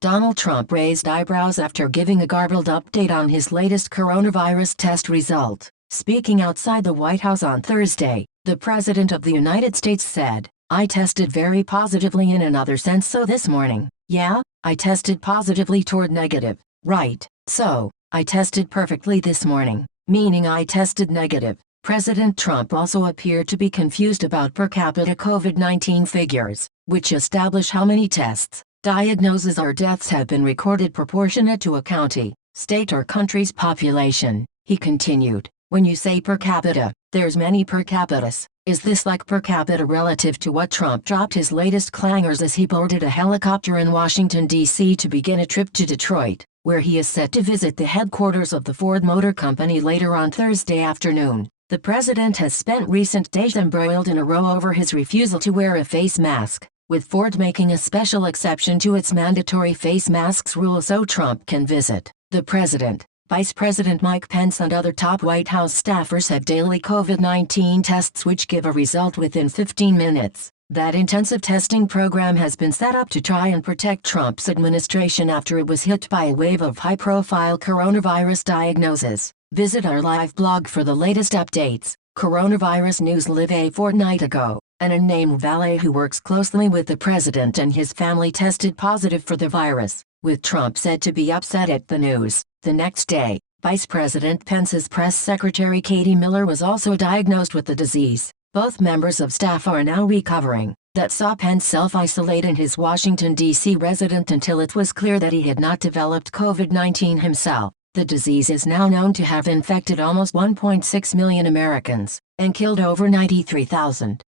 Donald Trump raised eyebrows after giving a garbled update on his latest coronavirus test result. Speaking outside the White House on Thursday, the President of the United States said, "I tested very positively in another sense so this morning. Yeah, I tested positively toward negative. Right, so, I tested perfectly this morning, meaning I tested negative." President Trump also appeared to be confused about per capita COVID-19 figures, which establish how many tests, diagnoses or deaths have been recorded proportionate to a county, state or country's population. He continued, "When you say per capita, there's many per capitas. Is this like per capita relative to what Trump dropped his latest clangers as he boarded a helicopter in Washington, D.C. to begin a trip to Detroit, where he is set to visit the headquarters of the Ford Motor Company later on Thursday afternoon?" The president has spent recent days embroiled in a row over his refusal to wear a face mask, with Ford making a special exception to its mandatory face masks rule so Trump can visit. The president, Vice President Mike Pence and other top White House staffers have daily COVID-19 tests which give a result within 15 minutes. That intensive testing program has been set up to try and protect Trump's administration after it was hit by a wave of high-profile coronavirus diagnoses. Visit our live blog for the latest updates. Coronavirus news. Live a fortnight ago, an unnamed valet who works closely with the president and his family tested positive for the virus, with Trump said to be upset at the news. The next day, Vice President Pence's press secretary Katie Miller was also diagnosed with the disease. Both members of staff are now recovering. That saw Pence self-isolate in his Washington, D.C. residence until it was clear that he had not developed COVID-19 himself. The disease is now known to have infected almost 1.6 million Americans and killed over 93,000.